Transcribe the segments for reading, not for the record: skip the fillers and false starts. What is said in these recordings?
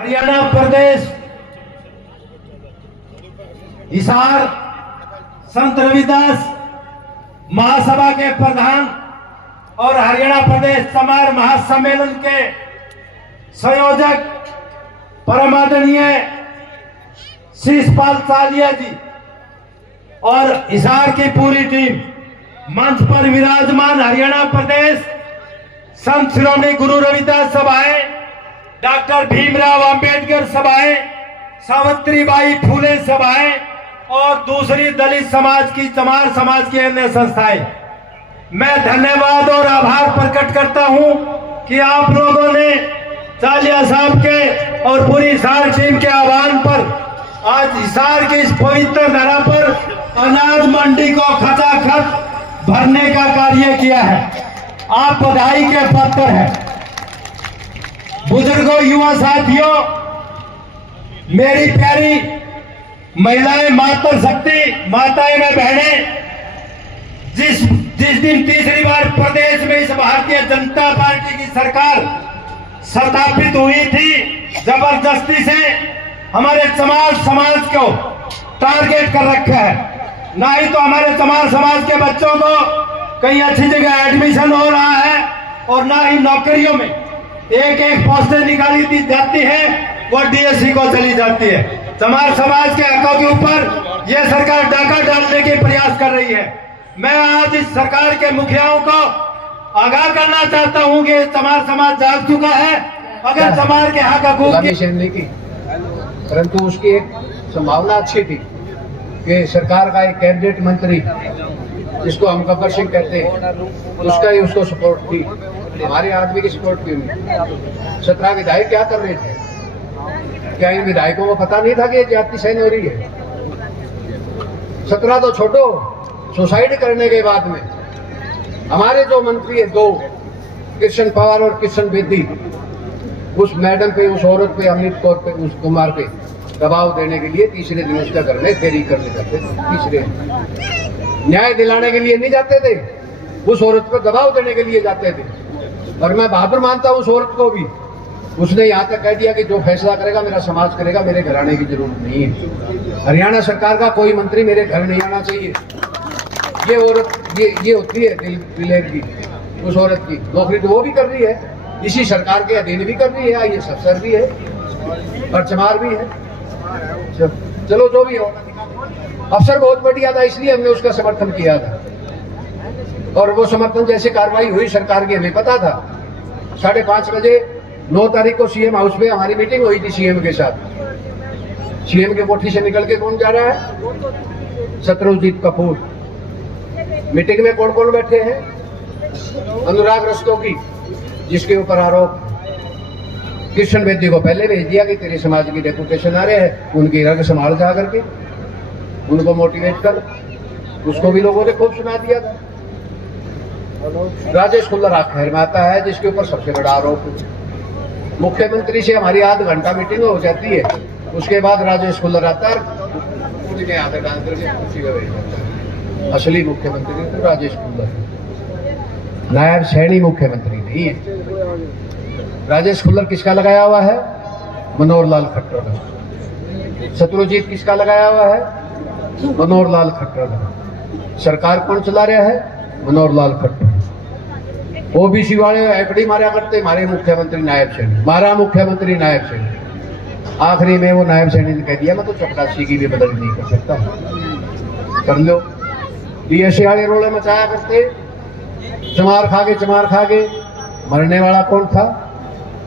हरियाणा प्रदेश हिसार संत रविदास महासभा के प्रधान और हरियाणा प्रदेश चमार महासम्मेलन के संयोजक परमादरणीय शीशपाल चालिया जी और हिसार की पूरी टीम, मंच पर विराजमान हरियाणा प्रदेश संत श्रोमणी गुरु रविदास सभाएं, डॉक्टर भीमराव अंबेडकर सभाएं, सावित्रीबाई फूले सभाएं और दूसरी दलित समाज की, चमार समाज की अन्य संस्थाएं, मैं धन्यवाद और आभार प्रकट करता हूं कि आप लोगों ने चालिया साहब के और पूरी हिसार टीम के आह्वान पर आज हिसार की इस पवित्र धरा पर अनाज मंडी को खचाखच भरने का कार्य किया है। आप बधाई के पात्र हैं। बुजुर्गों, युवा साथियों, मेरी प्यारी महिलाएं, मातृशक्ति माताएं व बहनें, जिस दिन तीसरी बार प्रदेश में इस भारतीय जनता पार्टी की सरकार स्थापित हुई थी, जबरदस्ती से हमारे चमार समाज को टारगेट कर रखा है। ना ही तो हमारे चमार समाज के बच्चों को कहीं अच्छी जगह एडमिशन हो रहा है और ना ही नौकरियों में एक पोस्टें निकाली दी जाती है, वो डीएससी को चली जाती है। चमार समाज के हकों के ऊपर यह सरकार डाका डालने के प्रयास कर रही है। मैं आज इस सरकार के मुखियाओं को आगाह करना चाहता हूं कि चमार समाज जाग चुका है। अगर चमार के हक हकूक नहीं की, परंतु उसकी एक संभावना अच्छी थी कि सरकार का एक कैबिनेट मंत्री, जिसको हम गब्बर सिंह कहते हैं, उसका ही उसको सपोर्ट थी। हमारे आदमी की सपोर्ट क्यों नहीं? 17 विधायक क्या कर रहे थे? क्या इन विधायकों को पता नहीं था कि जाति सहन हो रही है? 17 तो छोड़ो, सुसाइड करने के बाद में हमारे जो मंत्री है, 2, कृष्ण पवार और कृष्ण बेदी, उस मैडम पे, उस औरत पे, अमित कौर पे, उस कुमार पे दबाव देने के लिए तीसरे दिन उसका घर में फेरी करने जाते थे। तीसरे न्याय दिलाने के लिए नहीं जाते थे, उस औरत पर दबाव देने के लिए जाते थे। और मैं बहादुर मानता हूं उस औरत को भी। उसने यहाँ तक कह दिया कि जो फैसला करेगा मेरा समाज करेगा, मेरे घर आने की जरूरत नहीं है। हरियाणा सरकार का कोई मंत्री मेरे घर नहीं आना चाहिए। ये औरत ये होती है दिलेर की, उस औरत की नौकरी तो वो भी कर रही है, इसी सरकार के अधीन भी कर रही है, ये अफसर भी है और चमार भी है। चलो जो भी हो, अफसर बहुत बढ़िया था, इसलिए हमने उसका समर्थन किया था। और वो समर्थन जैसे कार्रवाई हुई सरकार की, हमें पता था। 5:30 बजे 9 तारीख को सीएम हाउस में हमारी मीटिंग हुई थी सीएम के साथ। सीएम के कोठी से निकल के कौन जा रहा है? शत्रुजीत कपूर। मीटिंग में कौन कौन बैठे हैं? अनुराग रस्तोगी, जिसके ऊपर आरोप, कृष्ण बेदी को पहले भेज दिया कि तेरे समाज की डेपुटेशन आ रहे हैं, उनकी रंग संभाल जा करके, उनको मोटिवेट कर। उसको भी लोगों ने खूब सुना दिया था। राजेश खुल्लर खैर में आता है, जिसके ऊपर सबसे बड़ा आरोप है। मुख्यमंत्री से हमारी आधा घंटा मीटिंग हो जाती है, उसके बाद राजेश खुल्लर आता है, असली मुख्यमंत्री तो राजेश खुल्लर, नायब सैनी मुख्यमंत्री नहीं है। राजेश खुल्लर किसका लगाया हुआ है? मनोहर लाल खट्टर का। शत्रुजीत किसका लगाया हुआ है? मनोहर लाल खट्टर का। सरकार कौन चला रहा है? मनोहर लाल खट्टर। ओबीसी वाले एफडी मारा करते, हमारे मुख्यमंत्री नायब सैनी, हमारा मुख्यमंत्री नायब सैनी। आखिरी में वो नायब सैनी ने कह दिया मैं तो चपरासी की भी बदल नहीं कर सकता, कर लो। डीएससी वाले रोले मचाया करते, चमार खा के मरने वाला कौन था?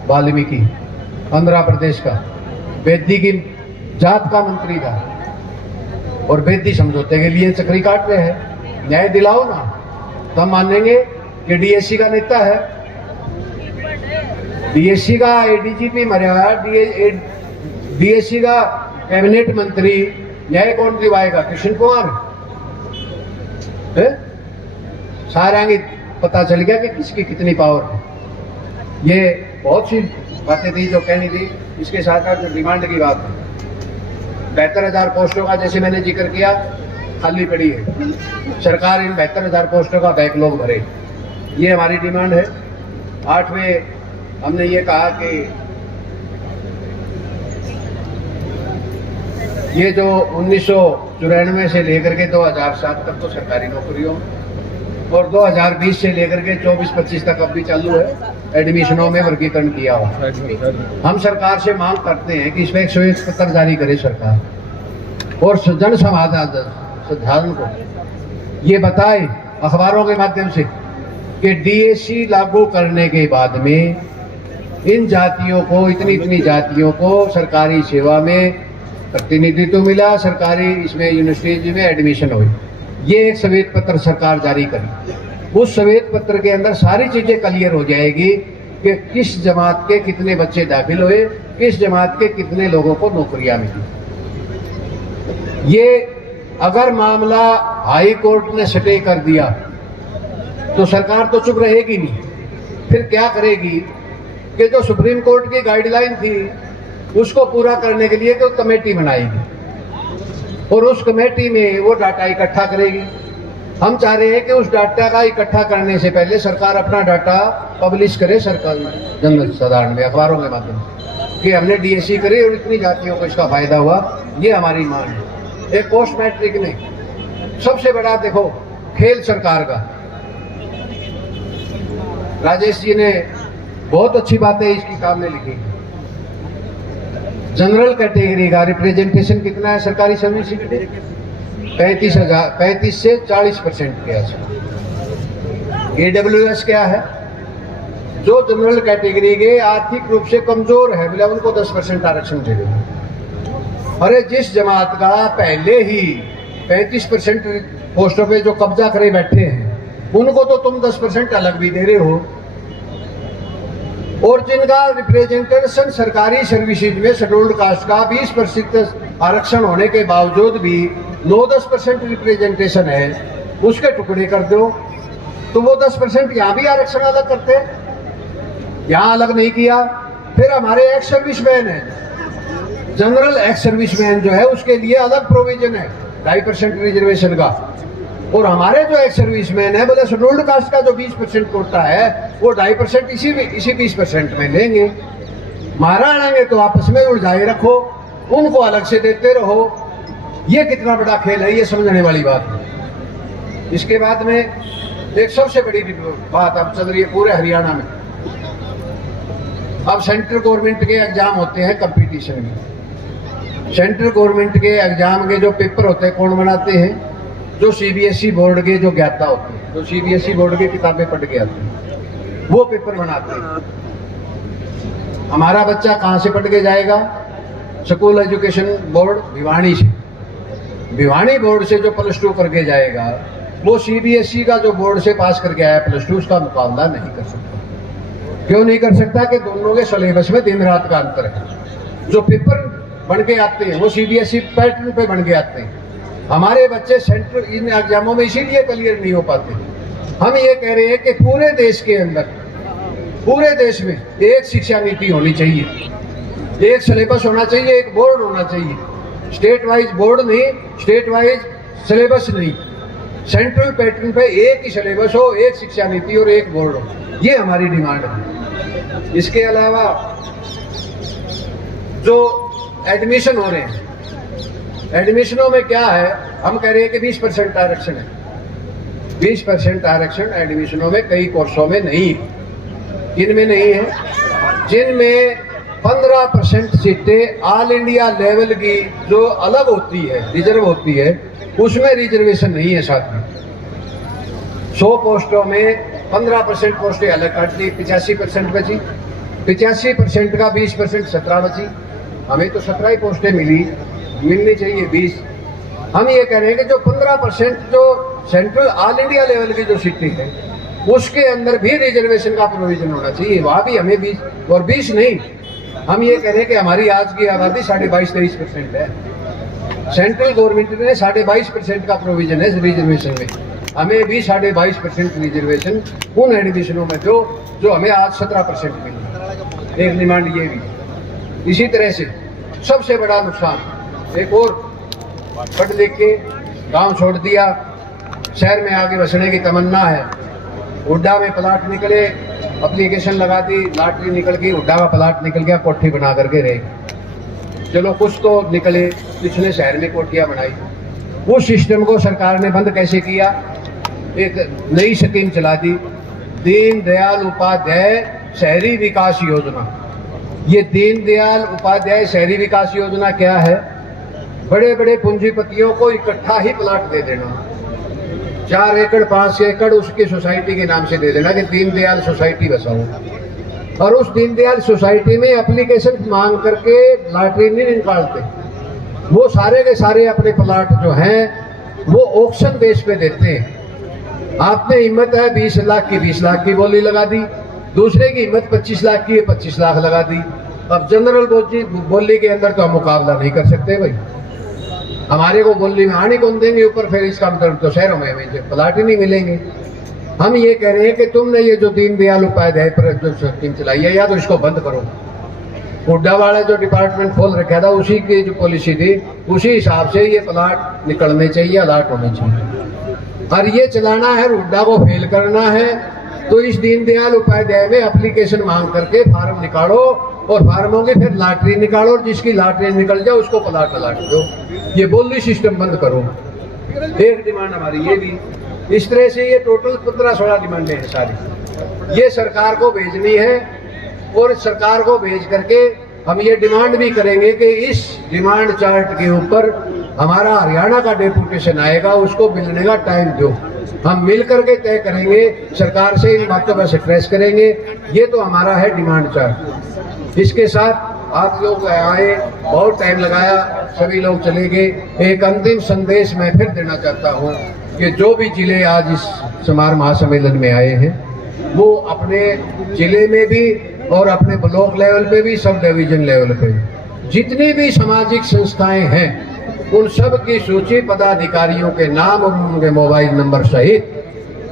वाल्मीकि, आंध्र प्रदेश का, बेदी की जात का मंत्री था। और बेदी समझौते के लिए चक्री काट रहे हैं। न्याय दिलाओ ना, तो हम मानेंगे कि डीएससी का नेता है। डीएससी का एडीजीपी मरा, डीएससी का कैबिनेट मंत्री, न्याय कौन दिवाएगा? कृष्ण कुमार। सारे आगे पता चल गया कि किसकी कितनी पावर है। ये बहुत सी बातें थी जो कहनी थी। इसके साथ साथ जो डिमांड की बात है, 72,000 पोस्टों का जैसे मैंने जिक्र किया, खाली पड़ी है। सरकार इन 72,000 पोस्टों का बैकलॉग भरे, ये हमारी डिमांड है। 8वें हमने ये कहा कि ये जो 1994 से लेकर के 2007 तक तो सरकारी नौकरियों और 2020 से लेकर के 24-25 तक अब भी चालू है एडमिशनों में वर्गीकरण किया हुआ। हम सरकार से मांग करते हैं कि इसमें एक श्वेत पत्र जारी करे सरकार और जन साधारण को ये बताए अखबारों के माध्यम से कि डीएसी लागू करने के बाद में इन जातियों को इतनी जातियों को सरकारी सेवा में प्रतिनिधित्व मिला, सरकारी इसमें यूनिवर्सिटीज में एडमिशन हुई। ये एक श्वेत पत्र सरकार जारी करी। उस श्वेत पत्र के अंदर सारी चीजें क्लियर हो जाएगी कि किस जमात के कितने बच्चे दाखिल हुए, किस जमात के कितने लोगों को नौकरियां मिली। ये अगर मामला हाई कोर्ट ने स्टे कर दिया तो सरकार तो चुप रहेगी नहीं, फिर क्या करेगी कि जो सुप्रीम कोर्ट की गाइडलाइन थी उसको पूरा करने के लिए तो कमेटी बनाएगी और उस कमेटी में वो डाटा इकट्ठा करेगी। हम चाह रहे हैं कि उस डाटा का इकट्ठा करने से पहले सरकार अपना डाटा पब्लिश करे सरकार जन साधारण में अखबारों के माध्यम से कि हमने डीएससी करी और इतनी जातियों को इसका फायदा हुआ। ये हमारी मांग है। एक पोस्ट मैट्रिक में सबसे बड़ा देखो खेल सरकार का, राजेश जी ने बहुत अच्छी बातें इस किताब में लिखी। जनरल कैटेगरी का रिप्रेजेंटेशन कितना है सरकारी सर्विस में? 35 से 40% के आसपास। AWS क्या है? जो जनरल कैटेगरी के आर्थिक रूप से कमजोर है बोले उनको 10% आरक्षण दे देंगे। अरे जिस जमात का पहले ही 35% पोस्टों पे जो कब्जा करे बैठे हैं उनको तो तुम 10% अलग भी दे रहे हो, और जिनका रिप्रेजेंटेशन सरकारी सर्विसेज में शेड्यूल्ड कास्ट का 20% आरक्षण होने के बावजूद भी 9-10% रिप्रेजेंटेशन है, उसके टुकड़े कर दो तो वो 10% यहाँ भी आरक्षण अलग करते हैं, यहाँ अलग नहीं किया। फिर हमारे एक्स सर्विसमैन है, जनरल एक्स सर्विसमैन जो है उसके लिए अलग प्रोविजन है 2.5% रिजर्वेशन का, और हमारे जो एक्स सर्विसमैन है बोले शेड्यूल्ड कास्ट का जो 20% कोटा है वो 2.5% इसी 20% में लेंगे। महाराणा तो आपस में उलझाए रखो, उनको अलग से देते रहो। ये कितना बड़ा खेल है, ये समझने वाली बात है। इसके बाद में एक सबसे बड़ी बात अब चल रही है पूरे हरियाणा में। अब सेंट्रल गवर्नमेंट के एग्जाम होते हैं कंपटीशन में। सेंट्रल गवर्नमेंट के एग्जाम के जो पेपर होते हैं कौन बनाते हैं? जो सीबीएसई बोर्ड के जो ज्ञाता होते हैं, जो सीबीएसई बोर्ड की किताबें पढ़ के आते हैं, वो पेपर बनाते हैं। हमारा बच्चा कहाँ से पढ़ के जाएगा? स्कूल एजुकेशन बोर्ड भिवानी से। भिवानी बोर्ड से जो +2 करके जाएगा वो सीबीएसई का जो बोर्ड से पास करके आया +2 उसका मुकाबला नहीं कर सकता। क्यों नहीं कर सकता? कि दोनों के सिलेबस में दिन रात का अंतर है। जो पेपर बन के आते हैं वो सीबीएसई पैटर्न पे बन के आते हैं। हमारे बच्चे सेंट्रल इन एग्जामों में इसीलिए क्लियर नहीं हो पाते। हम ये कह रहे हैं कि पूरे देश के अंदर, पूरे देश में एक शिक्षा नीति होनी चाहिए, एक सिलेबस होना चाहिए, एक बोर्ड होना चाहिए। स्टेट वाइज बोर्ड नहीं, स्टेट वाइज सिलेबस नहीं, सेंट्रल पैटर्न पे एक ही सिलेबस हो, एक शिक्षा नीति और एक बोर्ड हो। ये हमारी डिमांड है। इसके अलावा जो एडमिशन हो रहे हैं, एडमिशनों में क्या है? हम कह रहे हैं कि 20% आरक्षण है। 20% आरक्षण एडमिशनों में कई कोर्सों में नहीं है। किनमें नहीं है? जिनमें 15% सीटें ऑल इंडिया लेवल की जो अलग होती है, रिजर्व होती है, उसमें रिजर्वेशन नहीं है। साथ में 100 पोस्टों में 15% पोस्टें अलग काट दी, 85% बची। 85% का 20% 17 बची। हमें तो 17 ही पोस्टें मिलनी चाहिए 20। हम ये कह रहे हैं कि जो 15% जो सेंट्रल ऑल इंडिया लेवल की जो सीटें है उसके अंदर भी रिजर्वेशन का प्रोविजन होना चाहिए, वहाँ भी हमें 20 और 20 नहीं। हम ये कह रहे हैं कि हमारी आज की आबादी 22.5-23% है। सेंट्रल गवर्नमेंट ने 22.5% का प्रोविजन है रिजर्वेशन में, हमें भी 22.5% रिजर्वेशन उन एडमिशनों में जो हमें आज 17% मिली। एक डिमांड ये भी। इसी तरह से सबसे बड़ा नुकसान एक और, पढ़ लिख के गांव छोड़ दिया, शहर में आगे बसने की तमन्ना है, हुड्डा में प्लाट निकले, एप्लीकेशन लगा दी, लॉटरी निकल गई, हुड्डा का प्लाट निकल गया, कोठी बना करके रह गए। चलो कुछ तो निकले, पिछले शहर में कोठियां बनाई। वो सिस्टम को सरकार ने बंद कैसे किया? एक नई स्कीम चला दी, दीनदयाल उपाध्याय शहरी विकास योजना। ये दीनदयाल उपाध्याय शहरी विकास योजना क्या है? बड़े बड़े पूंजीपतियों को इकट्ठा ही प्लाट दे देना, 4 एकड़ 5 एकड़ उसकी सोसाइटी के नाम से दे देना कि दीनदयाल सोसाइटी बसाओ। और उस दीनदयाल सोसाइटी में एप्लीकेशन मांग करके लॉटरी नहीं निकालते, वो सारे के सारे अपने प्लाट जो हैं वो ऑक्शन बेस पे देते हैं। आपने हिम्मत है 20 लाख की 20 लाख की बोली लगा दी, दूसरे की हिम्मत 25 लाख की 25 लाख लगा दी। अब जनरल बोली के अंदर तो हम मुकाबला नहीं कर सकते भाई, हमारे को बोली में आने कौन देंगे ऊपर, फिर इसका मतलब तो शहरों में हमें प्लाट ही नहीं मिलेंगे। हम ये कह रहे हैं कि तुमने ये जो दीनदयाल उपाध्याय पर जो स्कीम चलाई है, या तो इसको बंद करो। हुड्डा वाला जो डिपार्टमेंट खोल रखा था उसी की जो पॉलिसी थी उसी हिसाब से ये प्लाट निकलने चाहिए, अलाट होने चाहिए। और ये चलाना है, हुड्डा को फेल करना है तो इस दीनदयाल उपाध्याय में एप्लीकेशन मांग करके फार्म निकालो और फार्मों की फिर लॉटरी निकालो और जिसकी लॉटरी निकल जाए उसको प्लाट अलाट दो। ये बोली सिस्टम बंद करो। एक डिमांड हमारी ये भी, इस तरह से ये टोटल 15-16 डिमांडें हैं सारी, ये सरकार को भेजनी है। और सरकार को भेज करके हम ये डिमांड भी करेंगे कि इस डिमांड चार्ट के ऊपर हमारा हरियाणा का डेपुटेशन आएगा, उसको मिलने का टाइम दो। हम मिल करके तय करेंगे, सरकार से इन बातों पर स्ट्रेस करेंगे। ये तो हमारा है डिमांड चार्ट। इसके साथ आप लोग आए, बहुत टाइम लगाया, सभी लोग चले गए। एक अंतिम संदेश मैं फिर देना चाहता हूँ कि जो भी जिले आज इस समारोह महासम्मेलन में आए हैं वो अपने जिले में भी और अपने ब्लॉक लेवल पे भी, सब डिवीजन लेवल पे भी जितनी भी सामाजिक संस्थाएं हैं उन सब की सूची पदाधिकारियों के नाम और उनके मोबाइल नंबर सहित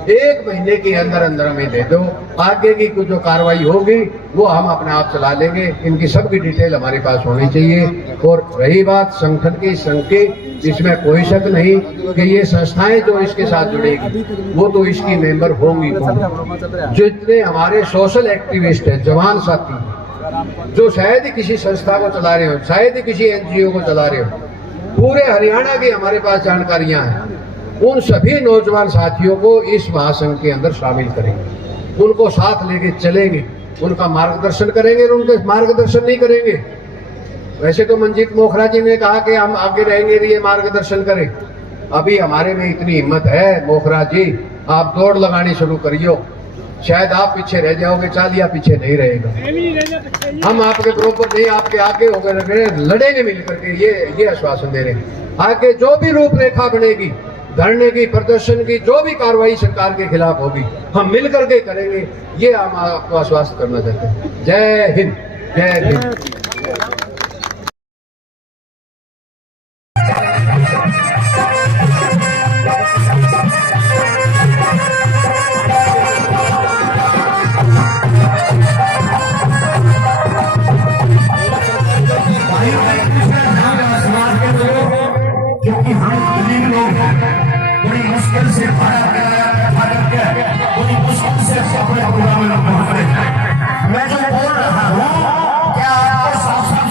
1 महीने के अंदर अंदर हमें दे दो। आगे की कुछ जो कार्रवाई होगी वो हम अपने आप चला लेंगे। इनकी सबकी डिटेल हमारे पास होनी चाहिए। और रही बात संगठन की संघ की, इसमें कोई शक नहीं कि ये संस्थाएं जो इसके साथ जुड़ेगी वो तो इसकी मेंबर होंगी। जितने हमारे सोशल एक्टिविस्ट हैं, जवान साथी जो शायद ही किसी संस्था को चला रहे हो, शायद ही किसी NGO को चला रहे हो, पूरे हरियाणा की हमारे पास जानकारियां हैं। उन सभी नौजवान साथियों को इस महासंघ के अंदर शामिल करेंगे, उनको साथ लेके चलेंगे, उनका मार्गदर्शन करेंगे। और उनके मार्गदर्शन नहीं करेंगे, वैसे तो मंजीत मोखरा जी ने कहा कि हम आगे रहेंगे, ये मार्गदर्शन करें। अभी हमारे में इतनी हिम्मत है, मोखरा जी आप दौड़ लगानी शुरू करियो, शायद आप पीछे रह जाओगे, चालिया पीछे नहीं रहेगा। हम आपके बरोबर नहीं, आपके आगे होकर लड़ेंगे मिल करके, ये आश्वासन दे रहे हैं। आगे जो भी रूपरेखा बनेगी, धरने की, प्रदर्शन की, जो भी कार्रवाई सरकार के खिलाफ होगी हम मिल करके करेंगे, ये हम आपको आश्वस्त करना चाहते हैं। जय हिंद, जय हिंद। क्योंकि हम गरीब लोग हैं, बड़ी मुश्किल से खाया गया, बड़ी मुश्किल से अपने प्रोग्राम में मैं जो बोल रहा हूँ क्या आपको साफ साफ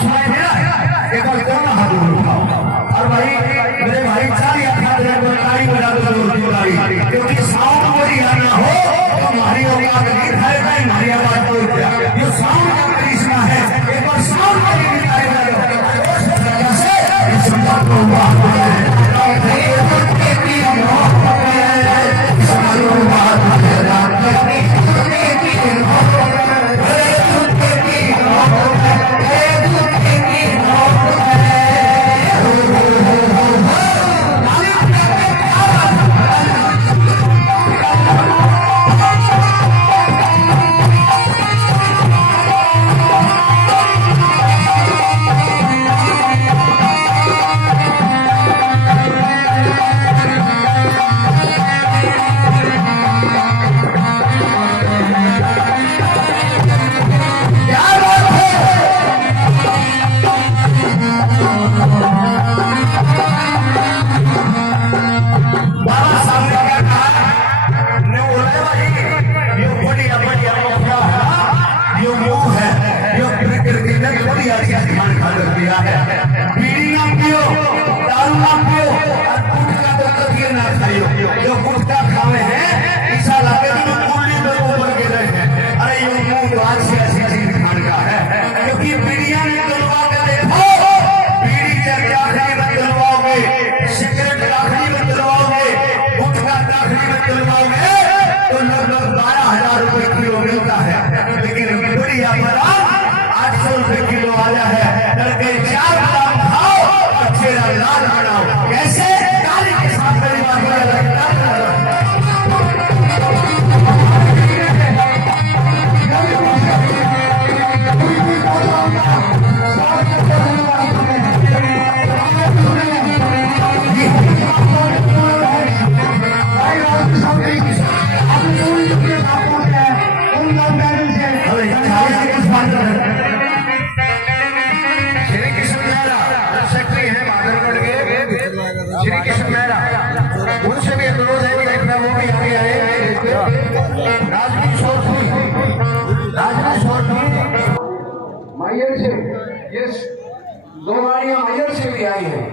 2 गाड़ियां मैयर से भी आई हैं,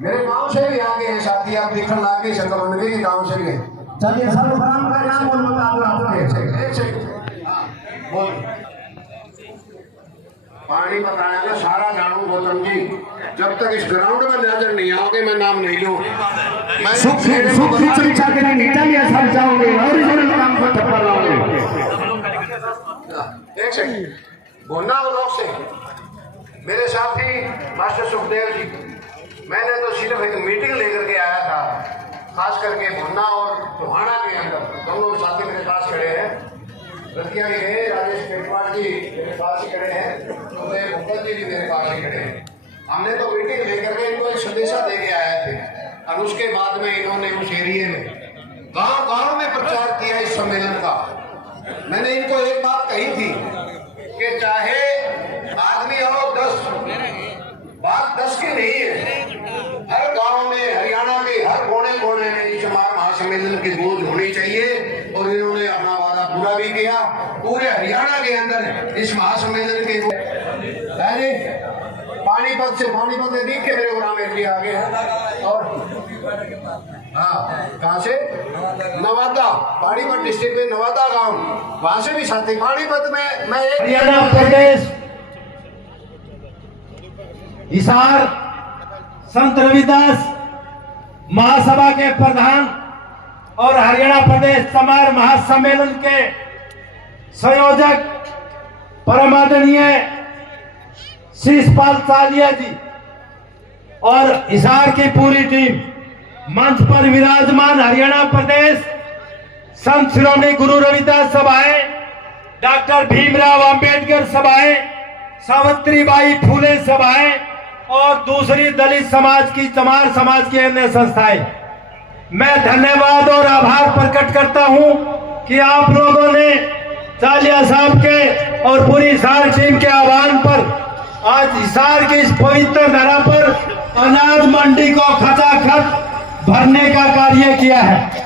मेरे गांव से भी आगे हैं साथी, आप दिखन लाके शतरंगी के गांव से भी हैं। चलिए सर्वप्रथम का नाम बोल बता दो आपको। एक सेकंड बोल। पानी बताया ना सारा जानू गौतम जी, जब तक इस ग्राउंड में नजर नहीं आओगे मैं नाम नहीं लूँ। मैं सुख की चर्चा के लिए निकलिए, सब जाओगे ओरिजिनल काम को थप्पड़ लाओगे। एक सेकंड बोलना ब्लॉक से मेरे साथी मास्टर सुखदेव जी, मैंने तो सिर्फ एक मीटिंग लेकर के आया था, खास करके भुन्ना और टोहाना के अंदर दोनों साथी मेरे पास खड़े हैं, रतिया भी है, राजेश पेटवाड़ जी मेरे पास ही खड़े हैं, उदय मुखल जी भी मेरे पास ही खड़े हैं। हमने तो मीटिंग लेकर के इनको एक संदेशा दे के आए थे और उसके बाद में इन्होंने उस एरिए में गांव-गांव में प्रचार किया इस सम्मेलन का। मैंने इनको एक बात कही थी कि चाहे आदमी हो 10, बात 10 की नहीं है, हर गांव में हरियाणा के हर कोने-कोने में इस महासम्मेलन की गूंज होनी चाहिए और इन्होंने अपना वादा पूरा भी किया। पूरे हरियाणा के अंदर इस महासम्मेलन के पानीपत से देख के मेरे ग्राम एरिया आगे है और हाँ कहाँ से नवादा, पानीपत डिस्ट्रिक्ट में नवादा गांव, वहां से भी साथी पानीपत में मैं हरियाणा प्रदेश हिसार संत रविदास महासभा के प्रधान और हरियाणा प्रदेश समार महासम्मेलन के संयोजक परमादरणीय शीशपाल सालिया जी और हिसार की पूरी टीम, मंच पर विराजमान हरियाणा प्रदेश संत श्रोमणी गुरु रविदास सभाएं, डॉक्टर भीमराव अंबेडकर सभाएं, सावित्रीबाई फूले सभाएं और दूसरी दलित समाज की, चमार समाज की अन्य संस्थाएं, मैं धन्यवाद और आभार प्रकट करता हूं कि आप लोगों ने चालिया साहब के और पूरी हिसार टीम के आह्वान पर आज हिसार की इस पवित्र धरा पर अनाज मंडी को खचाखच भरने का कार्य किया है।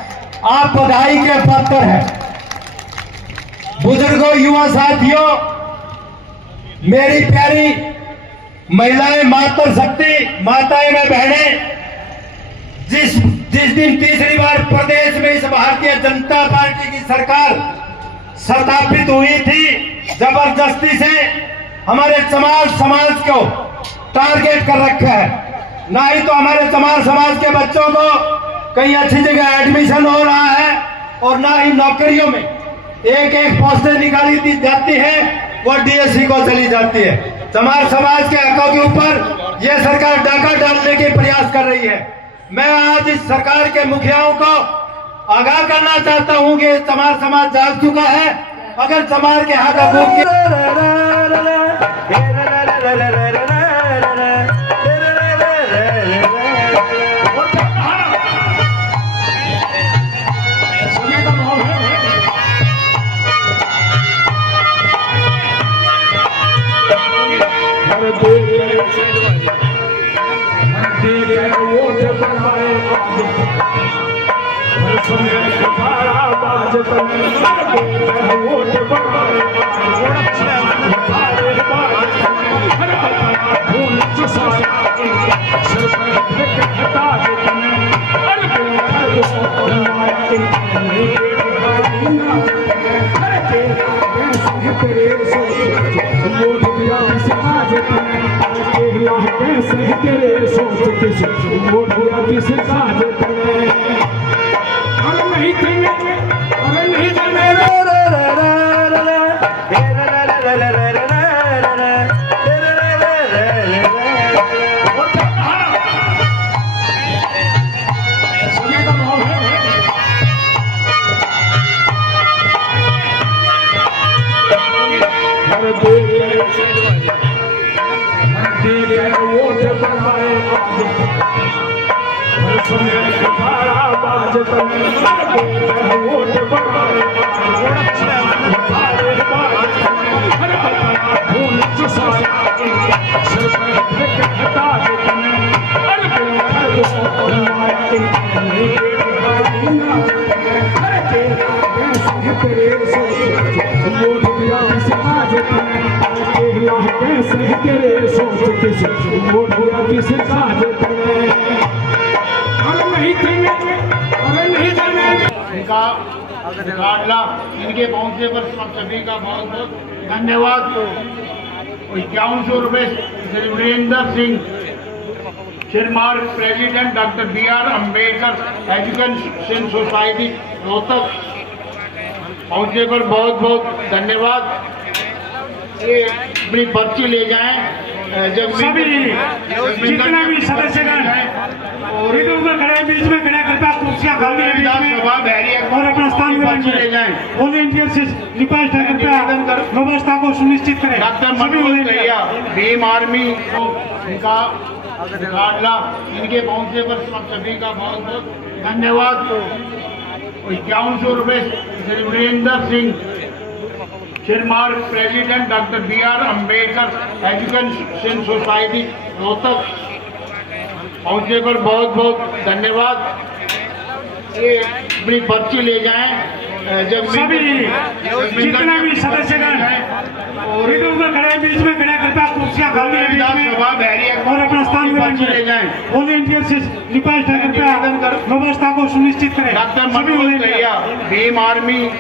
आप बधाई के पात्र हैं। बुजुर्गों, युवा साथियों, मेरी प्यारी महिलाएं, मातृ शक्ति, माताएं व बहनें, जिस दिन तीसरी बार प्रदेश में इस भारतीय जनता पार्टी की सरकार स्थापित हुई थी, जबरदस्ती से हमारे चमार समाज को टारगेट कर रखा है। ना ही तो हमारे चमार समाज के बच्चों को कहीं अच्छी जगह एडमिशन हो रहा है और ना ही नौकरियों में एक पोस्टें निकाली दी जाती है, वो डीएससी को चली जाती है। चमार समाज के हकों के ऊपर यह सरकार डाका डालने के प्रयास कर रही है। मैं आज इस सरकार के मुखियाओं को आगाह करना चाहता हूं कि चमार समाज जाग चुका है। अगर चमार के हक कैसे तेरे सोच किस मोड़िया किस काज तने और नहीं थे और नहीं जाने इनका मुकाबला इनके पहुंचने पर सब सभी का बहुत बहुत धन्यवाद। 5100 रुपये Shri Virendra Singh Shirmar, president doctor BR Ambedkar education society Rohtak, पहुंचने पर बहुत बहुत धन्यवाद। ये अपनी पर्ची ले जाएं। जब सभी जितने भी सदस्यगण रीडों में खड़े, बीच में खड़े, कृपया कुर्सियां खाली है बीच में सभा बैरियर और अपना स्थान पर्ची ले जाएं। वॉलेंटियर से रिक्वेस्ट है कृपया व्यवस्था को सुनिश्चित करें। डॉक्टर सभी मनोज volunteer। भैया भीम आर्मी को इनका मुकाबला इनके पहुंचने पर सब सभी का बहुत बहुत धन्यवाद। 5100 रुपये Shri Virendra Singh Shirmar, president doctor BR Ambedkar education society Rohtak, पहुंचने पर बहुत बहुत धन्यवाद। ये अपनी पर्ची ले जाएं। जब सभी जितने भी सदस्यगण रीडों में खड़े, बीच में खड़े, कृपया कुर्सियां खाली है बीच में सभा बैरियर और अपना स्थान पर्ची ले जाएं। वॉलेंटियर से रिक्वेस्ट है कृपया व्यवस्था को सुनिश्चित करें। डॉक्टर सभी मनोज volunteer। भैया भीम आर्मी